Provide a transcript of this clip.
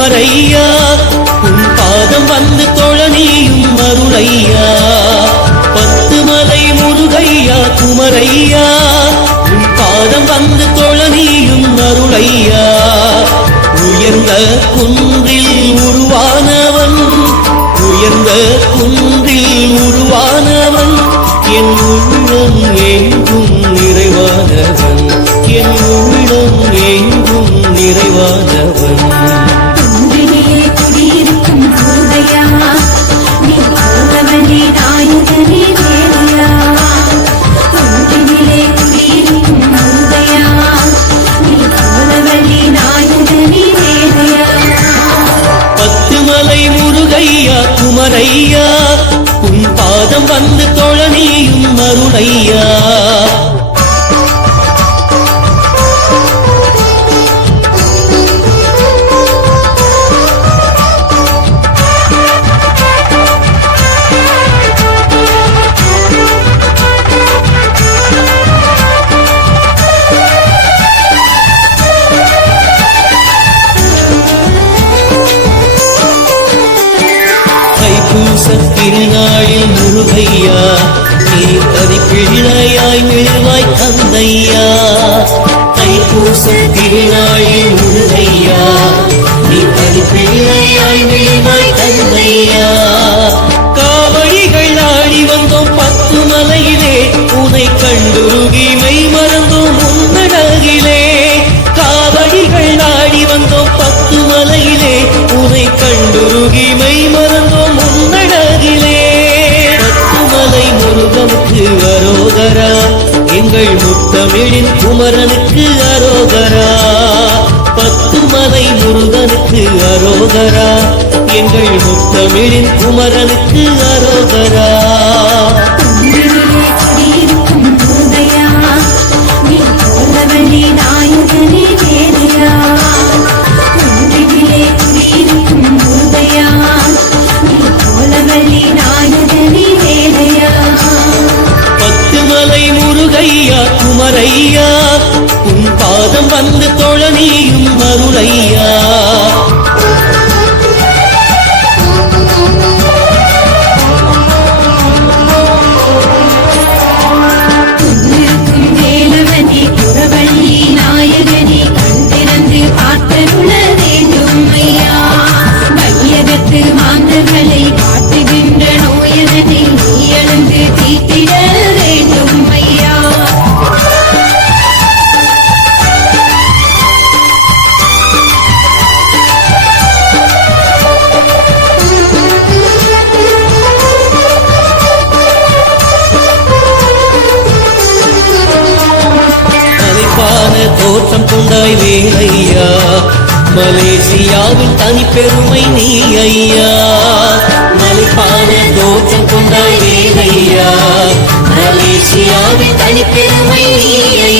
குமரையா உன் பாதம் வந்து தொழனியும் மருளையா? பத்து மலை முருகையா குமரையா? உன் பாதம் வந்து தொழனியும் மருளையா? உயர்ந்த குன்றில் முருகையா குமரையா உன் பாதம் வந்து தொழனியும் தனி பிள்ளையாய் மிழ்வாய் தந்தையா? தைப்பூச திருநாளில் முருகையா நீ தனி பிள்ளையாய் மிழ்வாய் தந்தையா? காவடிகள் ஆடி வந்தோம் பத்து மலையிலே. உனை கண்டுருகி மெய் மறந்தோம் உன்னடகிலே. காவடிகள் ஆடி வந்தோம் பத்து மலையிலே. உனை கண்டுருகி மெய் முத்தமிழின் குமரனுக்கு அரோகரா பத்து மலை முருகனுக்கு அரோகரா எங்கள் முத்தமிழின் குமரனுக்கு அரோகரா. குமரையா குமரையா பாதம் வந்து தொழ நீயும் அருளையா தோற்றம் கொண்டாய் வேலையா? மலேசியாவின் தனி பெருமை நீ ஐயா. மலைப்பான தோற்றம் கொண்டாய் வேலையா? மலேசியாவின் தனி பெருமை நீ ஐயா.